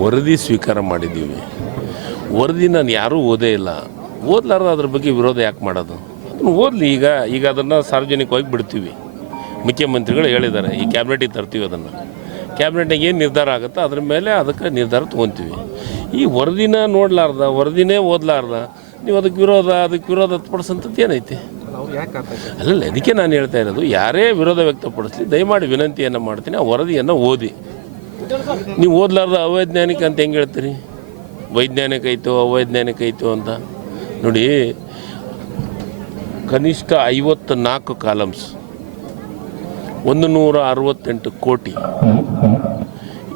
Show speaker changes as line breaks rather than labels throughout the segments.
ವರದಿ ಸ್ವೀಕಾರ ಮಾಡಿದ್ದೀವಿ. ವರದಿ ನಾನು ಯಾರೂ ಓದೇ ಇಲ್ಲ. ಓದ್ಲಾರ್ದು ಅದ್ರ ಬಗ್ಗೆ ವಿರೋಧ ಯಾಕೆ ಮಾಡೋದು? ಅದನ್ನು ಓದಲಿ ಈಗ ಈಗ ಅದನ್ನು ಸಾರ್ವಜನಿಕವಾಗಿ ಬಿಡ್ತೀವಿ. ಮುಖ್ಯಮಂತ್ರಿಗಳು ಹೇಳಿದ್ದಾರೆ ಈ ಕ್ಯಾಬಿನೆಟಿಗೆ ತರ್ತೀವಿ ಅದನ್ನು. ಕ್ಯಾಬಿನೆಟ್ನಾಗ ಏನು ನಿರ್ಧಾರ ಆಗುತ್ತೋ ಅದ್ರ ಮೇಲೆ ಅದಕ್ಕೆ ನಿರ್ಧಾರ ತೊಗೊತೀವಿ. ಈ ವರದಿನ ನೋಡಲಾರ್ದ ವರದಿನೇ ಓದಲಾರ್ದ ನೀವು ಅದಕ್ಕೆ ವಿರೋಧ ಅದಕ್ಕೆ ವಿರೋಧ ವ್ಯಕ್ತಪಡಿಸಂಥದ್ದು ಏನೈತಿ? ಅಲ್ಲಲ್ಲ ಅದಕ್ಕೆ ನಾನು ಹೇಳ್ತಾ ಇರೋದು ಯಾರೇ ವಿರೋಧ ವ್ಯಕ್ತಪಡಿಸಲಿ ದಯಮಾಡಿ ವಿನಂತಿಯನ್ನು ಮಾಡ್ತೀನಿ ಆ ವರದಿಯನ್ನು ಓದಿ. ನೀವು ಓದಲಾರ್ದ ಅವೈಜ್ಞಾನಿಕ ಅಂತ ಹೆಂಗೆ ಹೇಳ್ತೀರಿ? ವೈಜ್ಞಾನಿಕ ಐತೋ, ಅವೈಜ್ಞಾನಿಕ ಐತೋ ಅಂತ. ನೋಡಿ, ಕನಿಷ್ಠ ಐವತ್ತು ನಾಲ್ಕು ಕಾಲಮ್ಸ್ ಒಂದು ನೂರ ಅರವತ್ತೆಂಟು ಕೋಟಿ.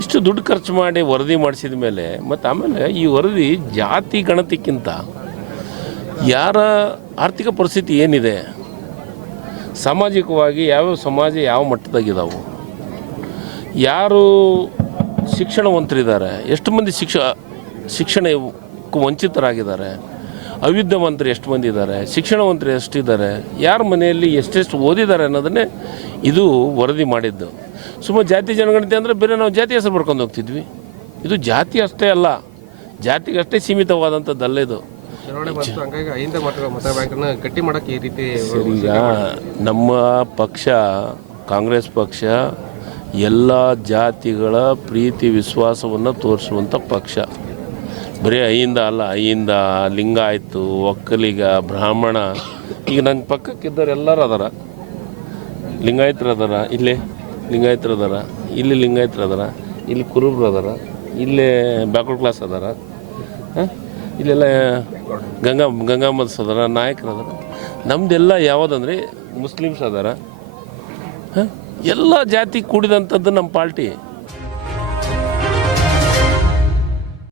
ಇಷ್ಟು ದುಡ್ಡು ಖರ್ಚು ಮಾಡಿ ವರದಿ ಮಾಡಿಸಿದ ಮೇಲೆ, ಮತ್ತು ಆಮೇಲೆ ಈ ವರದಿ ಜಾತಿ ಗಣತಿಕ್ಕಿಂತ ಯಾರ ಆರ್ಥಿಕ ಪರಿಸ್ಥಿತಿ ಏನಿದೆ? ಸಾಮಾಜಿಕವಾಗಿ ಯಾವ್ಯಾವ ಸಮಾಜ ಯಾವ ಮಟ್ಟದಾಗಿದ್ದಾವೆ ಯಾರು ಶಿಕ್ಷಣವಂತರಿದ್ದಾರೆ? ಎಷ್ಟು ಮಂದಿ ಶಿಕ್ಷ ಶಿಕ್ಷಣಕ್ಕೂ ವಂಚಿತರಾಗಿದ್ದಾರೆ? ಅವಿದ್ಯಮಂತರು ಎಷ್ಟು ಮಂದಿ ಇದ್ದಾರೆ? ಶಿಕ್ಷಣವಂತರು ಎಷ್ಟಿದ್ದಾರೆ? ಯಾರ ಮನೆಯಲ್ಲಿ ಎಷ್ಟೆಷ್ಟು ಓದಿದ್ದಾರೆ ಅನ್ನೋದನ್ನೇ ಇದು ವರದಿ ಮಾಡಿದ್ದು. ಸುಮ್ಮ ಜಾತಿ ಜನಗಣತಿ ಅಂದರೆ ಬೇರೆ ನಾವು ಜಾತಿ ಹೆಸರು ಬರ್ಕೊಂಡು ಹೋಗ್ತಿದ್ವಿ. ಇದು ಜಾತಿ ಅಷ್ಟೇ ಅಲ್ಲ. ಜಾತಿಗೆ ಅಷ್ಟೇ ಸೀಮಿತವಾದಂಥದ್ದಲ್ಲ ಇದು.
ಗಟ್ಟಿ ಮಾಡಕ್ಕೆ ಈ ರೀತಿ
ಈಗ ನಮ್ಮ ಪಕ್ಷ ಕಾಂಗ್ರೆಸ್ ಪಕ್ಷ ಎಲ್ಲ ಜಾತಿಗಳ ಪ್ರೀತಿ ವಿಶ್ವಾಸವನ್ನು ತೋರಿಸುವಂಥ ಪಕ್ಷ. ಬರೀ ಅಯ್ಯಿಂದ ಅಲ್ಲ ಅಯ್ಯಿಂದ ಲಿಂಗಾಯಿತು, ಒಕ್ಕಲಿಗ, ಬ್ರಾಹ್ಮಣ. ಈಗ ನನ್ನ ಪಕ್ಕಕ್ಕಿದ್ದವ್ರು ಎಲ್ಲರೂ ಅದಾರ. ಲಿಂಗಾಯತರು ಅದಾರ, ಇಲ್ಲೇ ಲಿಂಗಾಯತರು ಅದಾರ, ಇಲ್ಲಿ ಲಿಂಗಾಯತರು ಅದಾರ, ಇಲ್ಲಿ ಕುರುಬ್ರು ಅದಾರ, ಇಲ್ಲೇ ಬ್ಯಾಕ್ವರ್ಡ್ ಕ್ಲಾಸ್ ಅದಾರ. ಇಲ್ಲೆಲ್ಲ ಗಂಗಾ ಗಂಗಾಮತ್ಸ್ ಅದಾರ, ನಾಯಕರು ಅದಾರ. ನಮ್ದೆಲ್ಲ ಯಾವುದಂದ್ರೆ ಮುಸ್ಲಿಮ್ಸ್ ಅದಾರ. ಹಾಂ? ಎಲ್ಲ ಜಾತಿ ಕೂಡಿದಂಥದ್ದು ನಮ್ಮ ಪಾರ್ಟಿ